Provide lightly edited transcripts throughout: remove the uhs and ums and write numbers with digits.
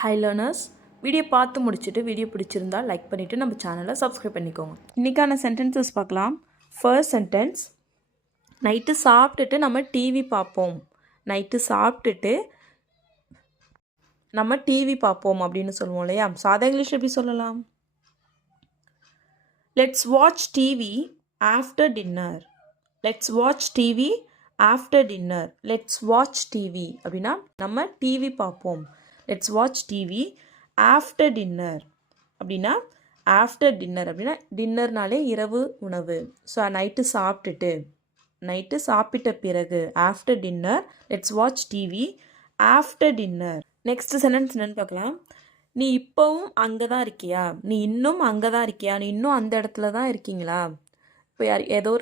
High learners, video பார்த்து முடிச்சுட்டு video பிடிச்சிருந்தா லைக் பண்ணிவிட்டு நம்ம சேனலை சப்ஸ்கிரைப் பண்ணிக்கோங்க. இன்றைக்கான சென்டென்சஸ் பார்க்கலாம். ஃபர்ஸ்ட் சென்டென்ஸ், நைட்டு சாப்பிட்டுட்டு நம்ம டிவி பார்ப்போம். நைட்டு சாப்பிட்டுட்டு நம்ம டிவி பார்ப்போம் அப்படின்னு சொல்லுவோம் இல்லையா? சாதா இங்கிலீஷ் எப்படி சொல்லலாம்? Let's watch TV after dinner. Let's watch TV after dinner. Let's watch TV அப்படின்னா நம்ம டிவி பார்ப்போம். Let's watch TV after dinner அப்படின்னா ஆஃப்டர் டின்னர் அப்படின்னா டின்னர்னாலே இரவு உணவு. ஸோ நைட்டு சாப்பிட்ட பிறகு after dinner let's watch TV after dinner. Next sentence என்னன்னு பார்க்கலாம். நீ இப்போவும் அங்கே தான் இருக்கியா? நீ இன்னும் அங்கே தான் இருக்கியா? நீ இன்னும் அந்த இடத்துல தான் இருக்கீங்களா? இப்போ ஏதோ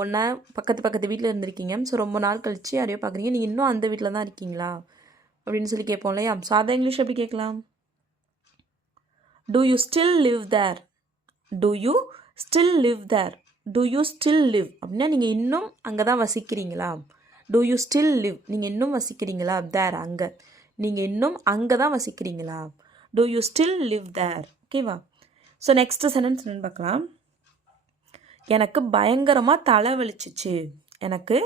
ஒன்றா பக்கத்து வீட்டில் இருந்திருக்கீங்க. ஸோ ரொம்ப நாள் கழித்து யாரையோ பார்க்குறீங்க. நீங்கள் இன்னும் அந்த வீட்டில் தான் இருக்கீங்களா அப்படின்னு சொல்லி கேட்போம் இல்லையா? சாதா இங்கிலீஷ் எப்படி கேட்கலாம்? Do you still live there? Do you still live there? Do you still live அப்படின்னா நீங்கள் இன்னும் அங்கே தான் வசிக்கிறீங்களா? Do you still live நீங்கள் இன்னும் வசிக்கிறீங்களா? there அங்கே நீங்கள் இன்னும் அங்கே தான் வசிக்கிறீங்களா? Do you still live there? ஓகேவா? ஸோ நெக்ஸ்ட் சென்டென்ஸ் என்னன்னு பார்க்கலாம். எனக்கு பயங்கரமாக தலைவலிச்சிச்சு. எனக்கு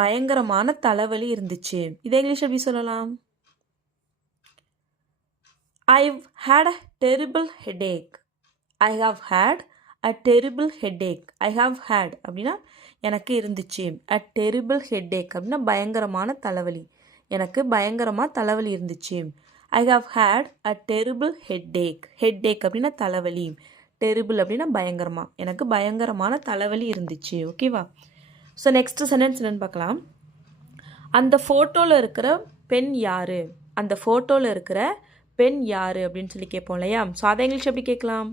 பயங்கரமான தலைவலி இருந்துச்சு. இதே இங்கிலீஷ் எப்படி சொல்லலாம்? I've had a terrible headache. I have had a terrible headache. I have had அப்படின்னா எனக்கு இருந்துச்சு. a terrible headache அப்படின்னா பயங்கரமான தலைவலி. எனக்கு பயங்கரமாக தலைவலி இருந்துச்சு. I have had a terrible headache. headache அப்படின்னா தலைவலி. terrible அப்படின்னா பயங்கரமாக. எனக்கு பயங்கரமான தலைவலி இருந்துச்சு. ஓகேவா? ஸோ நெக்ஸ்ட் சென்டென்ஸ் என்னன்னு பார்க்கலாம். அந்த ஃபோட்டோவில் இருக்கிற பெண் யார்? அந்த ஃபோட்டோவில் இருக்கிற பெண் யார் அப்படின்னு சொல்லி கேட்போம் இல்லையா? சாதா இங்கிலீஷ் எப்படி கேட்கலாம்?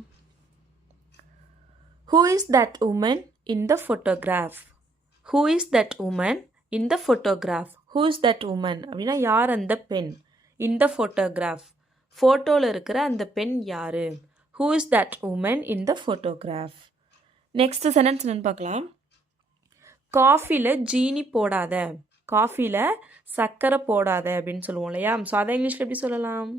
Who is that woman in the photograph? Who is that woman in the photograph? Who is that woman அப்படின்னா யார் அந்த பெண்? in the photograph ஃபோட்டோவில் இருக்கிற அந்த பெண் யார்? Who is that woman in the photograph? Next sentence என்னன்னு பார்க்கலாம். காஃபியில் ஜீனி போடாத, காஃபியில் சர்க்கரை போடாத அப்படின்னு சொல்லுவோம் இல்லையா? சாதா இங்கிலீஷில் எப்படி சொல்லலாம்?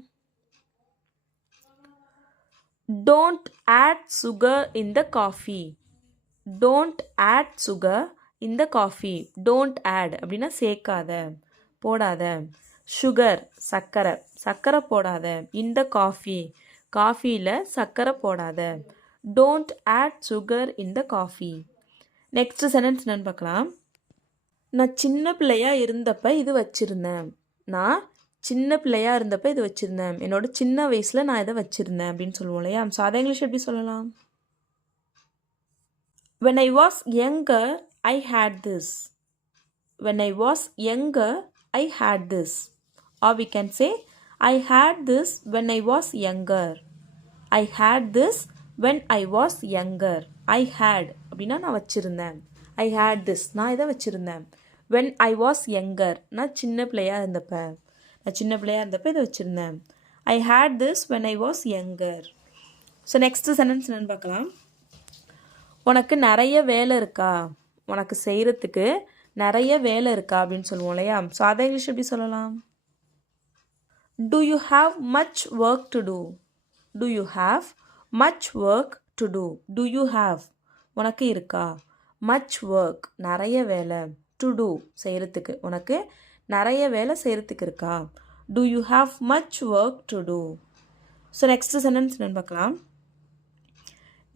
Don't add sugar in the coffee. Don't add sugar in the coffee. Don't add அப்படின்னா சேர்க்காத, போடாத. sugar சர்க்கரை போடாத. in the coffee காஃபியில் சர்க்கரை போடாத. Don't add sugar in the coffee. Next sentence என்னன்னு பார்க்கலாம். நான் சின்ன பிள்ளையாக இருந்தப்ப இது வச்சுருந்தேன். நான் சின்ன பிள்ளையாக இருந்தப்போ இது வச்சுருந்தேன். என்னோட சின்ன வயசில் நான் இதை வச்சுருந்தேன் அப்படின்னு சொல்லுவோம் இல்லையா? சாதா இங்கிலீஷ் எப்படி சொல்லலாம்? When I was younger, I had this. When I was younger, I had this. Or we can say, I had this when I was younger. I had this when I was younger. I had அப்படின்னா நான் வச்சுருந்தேன். I had this நான் இதை வச்சுருந்தேன். When I was younger நான் சின்ன பிள்ளையாக இருந்தப்போ இதை வச்சுருந்தேன். I hate this when I was younger. So next sentence என்னென்னு பார்க்கலாம். உனக்கு நிறைய வேலை இருக்கா? உனக்கு செய்கிறதுக்கு நிறைய வேலை இருக்கா அப்படின்னு சொல்லுவோம் இல்லையா? சாதா இங்கிலீஷ் எப்படி சொல்லலாம்? Do you have much work to do? Do you have much work to do? Do you have உனக்கு இருக்கா? much work நிறைய வேலை. to do செய்கிறதுக்கு உனக்கு நிறைய வேலை செய்கிறதுக்கு இருக்கா? Do you have much work to do? So next sentence என்னன்னு பார்க்கலாம்.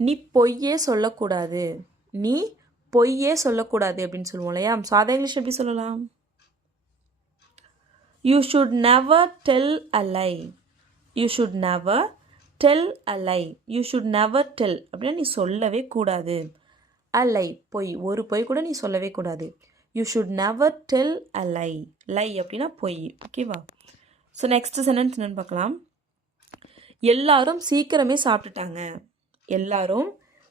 நீ பொய்யே சொல்லக்கூடாது. நீ பொய்யே சொல்லக்கூடாது அப்படின்னு சொல்லுவோம் இல்லையா? சாதா இங்கிலீஷ் எப்படி சொல்லலாம்? You should never tell a lie. You should never tell a lie. You should never tell அப்படின்னா நீ சொல்லவே கூடாது. a lie பொய், ஒரு பொய் கூட நீ சொல்லவே கூடாது. You should never tell a lie. lie அப்படின்னா பொய். ஓகேவா? ஸோ நெக்ஸ்ட் சென்டென்ஸ் என்னன்னு பார்க்கலாம். எல்லாரும் சீக்கிரமே சாப்பிட்டுட்டாங்க. எல்லாரும்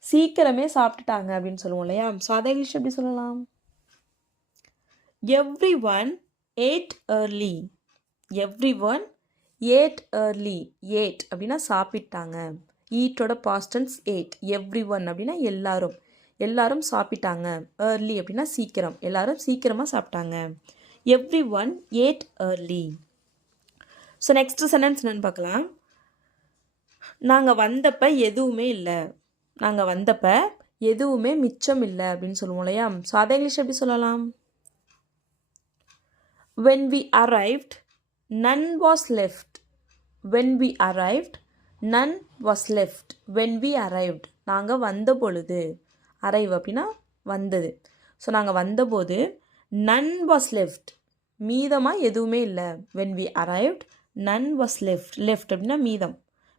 சீக்கிரமே சாப்பிட்டுட்டாங்க அப்படின்னு சொல்லுவோம் இல்லையா? சாதா இங்கிலீஷ் எப்படி சொல்லலாம்? Everyone ate early. Everyone ate early. ate அப்படின்னா சாப்பிட்டாங்க. ஈட்டோட past tense ate. everyone அப்படின்னா எல்லாரும் சாப்பிட்டாங்க. early அப்படின்னா சீக்கிரம். எல்லாரும் சீக்கிரமாக சாப்பிட்டாங்க. everyone ate early. So next sentence என்னன்னு பார்க்கலாம். நாங்கள் வந்தப்ப எதுவுமே இல்லை, நாங்கள் வந்தப்ப எதுவுமே மிச்சம் இல்லை அப்படின்னு சொல்லுவோம் இல்லையா. ஸோ அதை இங்கிலீஷ் எப்படி சொல்லலாம்? When we arrived, none was left. When we arrived, none was left. When we arrived, நாங்கள் வந்த பொழுது, அரைவ் அப்படின்னா வந்தது. ஸோ நாங்கள் வந்தபோது none was left, மீதமாக எதுவுமே இல்லை. When we arrived, none was left. left அப்படின்னா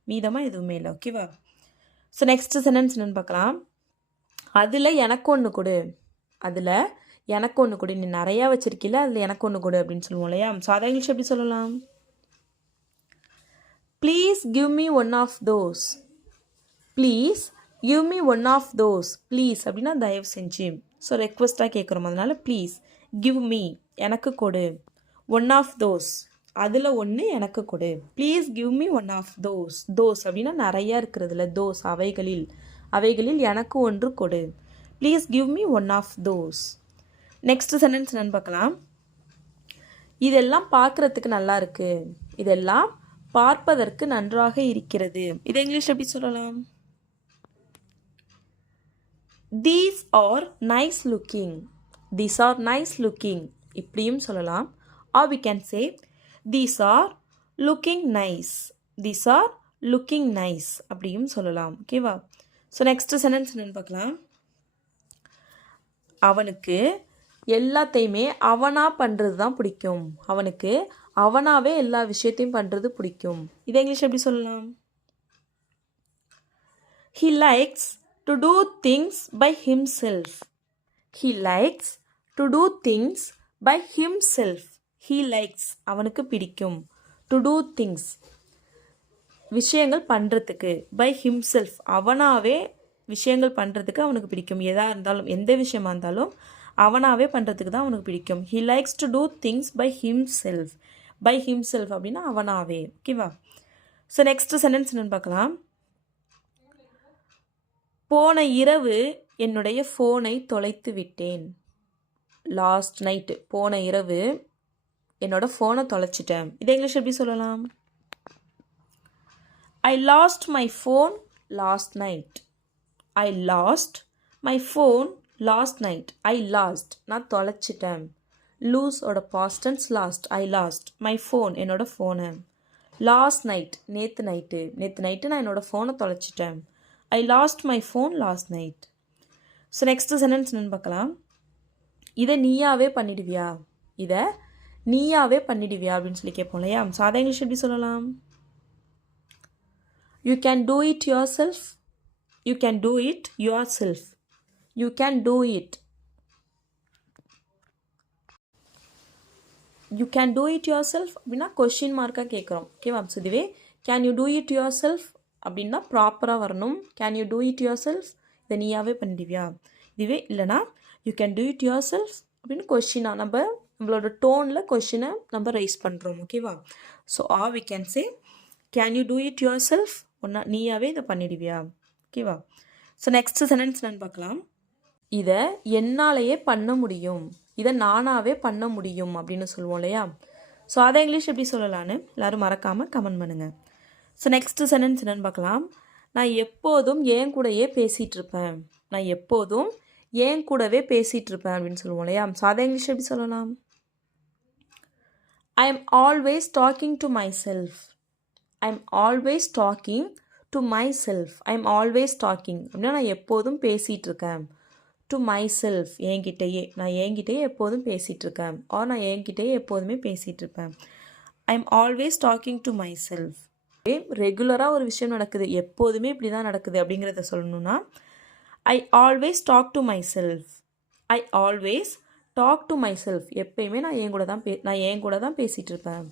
மீதமாக எதுவுமே இல்லை. ஓகேவா? ஸோ நெக்ஸ்ட் சென்டென்ஸ் என்னென்னு பார்க்கலாம். அதில் எனக்கு ஒன்று கொடு, அதில் எனக்கு ஒன்று கொடு, நீ நிறையா வச்சிருக்கீல அதில் எனக்கு ஒன்று கொடு அப்படின்னு சொல்லுவோம் இல்லையா. ஸோ அதை இங்கிலீஷ் எப்படி சொல்லலாம்? Please give me one of those. Please give me one of those. Please அப்படின்னா தயவு செஞ்சு. ஸோ ரெக்வஸ்ட்டாக கேட்குறோம், அதனால ப்ளீஸ் கிவ் மீ எனக்கு கொடு, ஒன் ஆஃப் தோஸ் அதில் ஒன்று எனக்கு கொடு. Please give me one of those. Those அப்படின்னா நிறையா இருக்கிறதுல, தோஸ் அவைகளில் எனக்கு ஒன்று கொடு. Please give me one of those. Next sentence என்னன்னு பார்க்கலாம். இதெல்லாம் பார்க்குறதுக்கு நல்லா இருக்கு, இதெல்லாம் பார்ப்பதற்கு நன்றாக இருக்கிறது. இதை இங்கிலீஷ் எப்படி சொல்லலாம்? These are nice looking. These are nice looking இப்படியும் சொல்லலாம். Or we can say these are looking nice. These are looking nice அப்படியும் சொல்லலாம். ஓகேவா? ஸோ நெக்ஸ்ட் சென்டென்ஸ் என்னன்னு பார்க்கலாம். அவனுக்கு எல்லாத்தையுமே அவனாக பண்ணுறது தான் பிடிக்கும். அவனுக்கு அவனாவே எல்லா விஷயத்தையும் பண்ணுறது பிடிக்கும். இதை இங்கிலீஷ் எப்படி சொல்லலாம்? He likes to do things by himself. He likes to do things by himself. He likes அவனுக்கு பிடிக்கும். To do things விஷயங்கள் பண்ணுறதுக்கு. by himself அவனாவே விஷயங்கள் பண்ணுறதுக்கு அவனுக்கு பிடிக்கும். எதாக இருந்தாலும், எந்த விஷயமா இருந்தாலும் அவனாவே பண்ணுறதுக்கு தான் அவனுக்கு பிடிக்கும். He likes to do things by himself. by himself அப்படின்னா அவனாவே. ஓகேவா? ஸோ நெக்ஸ்ட் சென்டென்ஸ் என்னன்னு பார்க்கலாம். போன இரவு என்னுடைய ஃபோனை தொலைத்து விட்டேன். லாஸ்ட் நைட்டு, போன இரவு என்னோட ஃபோனை தொலைச்சிட்டேன். இதை இங்கிலீஷ் எப்படி சொல்லலாம்? I lost my phone last night. I lost my phone last night. I lost நான் தொலைச்சிட்டேன். lose ஓட past tense last. I lost my phone என்னோட ஃபோனை. last night நேற்று நைட்டு நான் என்னோட ஃபோனை தொலைச்சிட்டேன். I lost my phone last night. So next sentence என்னன்னு பார்க்கலாம். இதை நீயாவே பண்ணிடுவியா, இதை நீயாவே பண்ணிடுவியா அப்படின்னு சொல்லி கேட்போம் இல்லையா. ஸோ அதை இங்கிலீஷ் எப்படி சொல்லலாம்? You can do it yourself. You can do it yourself. You can do it. You can do it yourself அப்படின்னா கொஷின் மார்க்காக கேட்குறோம். ஓகேவா? ஸோ இதுவே can you do it yourself அப்படின்னா ப்ராப்பராக வரணும். Can you do it yourself, இதை நீயாவே பண்ணிடுவியா. இதுவே இல்லைனா you can do it yourself அப்படின்னு கொஷினாக நம்மளோட டோனில் கொஷினை நம்ம ரைஸ் பண்ணுறோம். ஓகேவா? So or we can say can you do it yourself, ஒன்றா நீயாவே இதை பண்ணிடுவியா. ஓகேவா? ஸோ நெக்ஸ்ட் சென்டென்ஸ் என்னன்னு பார்க்கலாம். இதை என்னாலேயே பண்ண முடியும், இதை நானாகவே பண்ண முடியும் அப்படின்னு சொல்லுவோம் இல்லையா. ஸோ அதை இங்கிலீஷ் எப்படி சொல்லலான்னு எல்லோரும் மறக்காமல் கமெண்ட் பண்ணுங்கள். ஸோ நெக்ஸ்ட் சென்டென்ஸ் என்னென்னு பார்க்கலாம். நான் எப்போதும் என் கூடயே பேசிகிட்டு இருப்பேன். நான் எப்போதும் என் கூடவே பேசிகிட்டு இருப்பேன் அப்படின்னு சொல்லுவோம் இல்லையா. ஸோ அதை இங்கிலீஷ் எப்படி சொல்லலாம்? I am always talking to myself. I am always talking to myself. I am always talking அப்படின்னா நான் எப்போதும் பேசிகிட்டு இருக்கேன். டு மை செல்ஃப் என்கிட்டயே, நான் என்கிட்டயே எப்போதும் பேசிகிட்டு இருக்கேன். ஆர் நான் என்கிட்டயே எப்போதுமே பேசிகிட்டு இருப்பேன். I am always talking to my self. ரெகுலராக ஒரு விஷயம் நடக்குது, எப்போதுமே இப்படி தான் நடக்குது அப்படிங்கிறத சொல்லணும்னா I always talk to myself. I always talk to myself, எப்பயுமே நான் என் கூட தான் பேசிகிட்டு இருப்பேன்.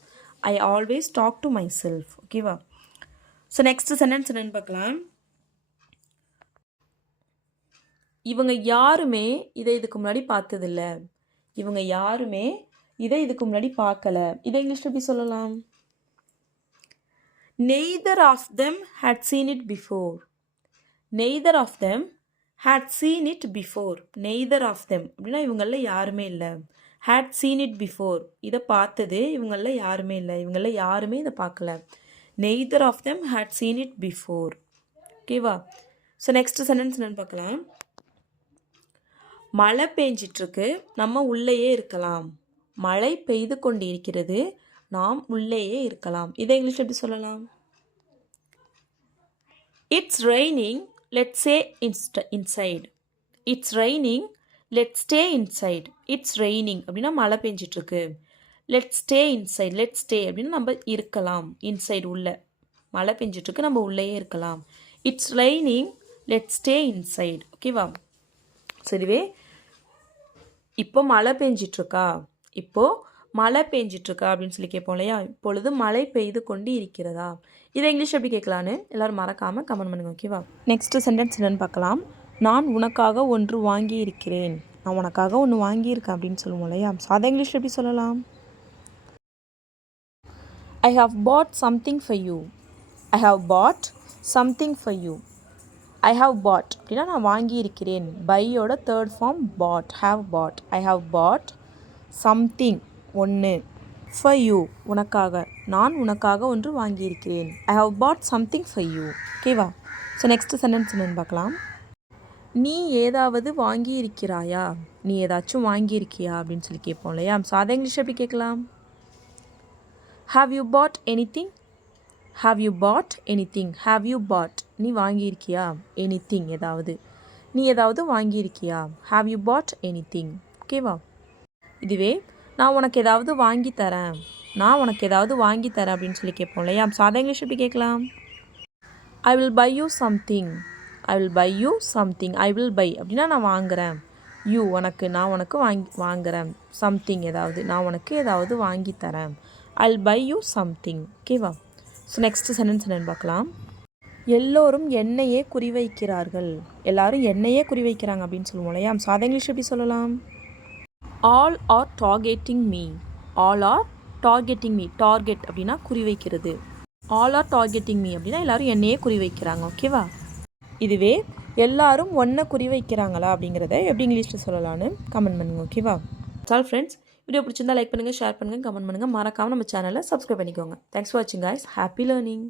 I always talk to myself. ஓகேவா? ஸோ நெக்ஸ்ட் சென்டென்ஸ் என்னென்னு பார்க்கலாம். இவங்க யாருமே இதை இதுக்கு முன்னாடி பார்த்ததில்ல. இவங்க யாருமே இதை இதுக்கு முன்னாடி பார்க்கல. இதை இங்கிலீஷ் எப்படி சொல்லலாம்? Neither of them had seen it before. Neither of them had seen it before. Neither of them அப்படின்னா இவங்களில் யாருமே இல்லை. had seen it before. இதை பார்த்தது இவங்கள யாருமே இல்லை, இவங்கள யாருமே இதை பார்க்கல. neither of them had seen it before. ஓகேவா? ஸோ நெக்ஸ்ட் சென்டென்ஸ் என்னன்னு பார்க்கலாம். மழை பெஞ்சிட்ருக்கு, நம்ம உள்ளேயே இருக்கலாம். மழை பெய்து கொண்டு இருக்கிறது, நாம் உள்ளேயே இருக்கலாம். இதை இங்கிலீஷ் எப்படி சொல்லலாம்? It's raining, let's stay inside. It's raining, let's stay inside. It's raining அப்படின்னா மழை பெஞ்சிட்ருக்கு. Let's stay inside. Let's stay அப்படின்னா நம்ம இருக்கலாம். இன்சைட் உள்ள மழை பெஞ்சிட்ருக்கு, நம்ம உள்ளேயே இருக்கலாம். It's raining, let's stay inside. ஓகேவா? சரிவே, இப்போ மழை பெஞ்சிட்ருக்கா, இப்போது மழை பெஞ்சிட்ருக்கா அப்படின்னு சொல்லி கேட்போம் இல்லையா? இப்பொழுது மழை பெய்து கொண்டு இருக்கிறதா? இதை இங்கிலீஷ் எப்படி கேட்கலான்னு எல்லோரும் மறக்காமல் கமெண்ட் பண்ணுங்கள். ஓகேவா? நெக்ஸ்ட்டு சென்டென்ஸ் என்னென்னு பார்க்கலாம். நான் உனக்காக ஒன்று வாங்கி இருக்கிறேன். நான் உனக்காக ஒன்று வாங்கியிருக்கேன் அப்படின்னு சொல்லுவோம் இல்லையா? ஸோ அதை இங்கிலீஷ் எப்படி சொல்லலாம்? I have bought something for you. I have bought something for you. I have bought அப்படின்னா நான் வாங்கியிருக்கிறேன். பையோட third form bought, have bought. I have bought something, ஒன்று, for you, உனக்காக. நான் உனக்காக ஒன்று வாங்கியிருக்கிறேன். I have bought something for you. ஓகேவா? ஸோ நெக்ஸ்ட் சென்டென்ஸ் என்னென்னு பார்க்கலாம். நீ ஏதாவது வாங்கியிருக்கிறாயா, நீ ஏதாச்சும் வாங்கியிருக்கியா அப்படின்னு சொல்லி கேட்போம் இல்லையா? ஸோ அதை இங்கிலீஷ் எப்படி கேட்கலாம்? Have you bought anything? Have you bought anything? Have you bought, நீ வாங்கியிருக்கியா? anything, ஏதாவது, நீ ஏதாவது வாங்கியிருக்கியா? Have you bought anything? ஓகேவா? இதுவே நான் உனக்கு ஏதாவது வாங்கி தரேன், நான் உனக்கு ஏதாவது வாங்கி தரேன் அப்படின்னு சொல்லி கேட்போம் இல்லையா? ஸோ அதை இங்கிலீஷ் எப்படி கேட்கலாம்? I will buy you something. I will buy you something. I will buy அப்படின்னா நான் வாங்குகிறேன். யூ உனக்கு, நான் உனக்கு வாங்குகிறேன். சம்திங் ஏதாவது, நான் உனக்கு ஏதாவது வாங்கி தரேன். I'll buy you something. ஓகேவா? ஸோ நெக்ஸ்ட் சென்டென்ஸ் என்னென்னு பார்க்கலாம். எல்லோரும் என்னையே குறிவைக்கிறார்கள். எல்லாரும் என்னையே குறிவைக்கிறாங்க அப்படின்னு சொல்லுவோம் இல்லையா? ஸோ அதை இங்கிலீஷ் எப்படி சொல்லலாம்? All are targeting me. All are targeting me. Target அப்படின்னா குறிவைக்கிறது. All are targeting me அப்படின்னா எல்லாரும் என்னையே குறிவைக்கிறாங்க. ஓகேவா? இதுவே எல்லாரும் ஒன்றை குறிவைக்கிறாங்களா அப்படிங்கிறத எப்படி இங்கிலீஷில் சொல்லலான்னு கமெண்ட் பண்ணுங்கள். ஓகேவா? சால் ஃப்ரெண்ட்ஸ், வீடியோ பிடிச்சிருந்தா லைக் பண்ணுங்கள், ஷேர் பண்ணுங்கள், கமெண்ட் பண்ணுங்கள். மறக்காமல் நம்ம சேனலை சப்ஸ்கிரைப் பண்ணிக்கோங்க. தேங்க்ஸ் ஃபார் வாட்சிங் கைஸ். Happy learning.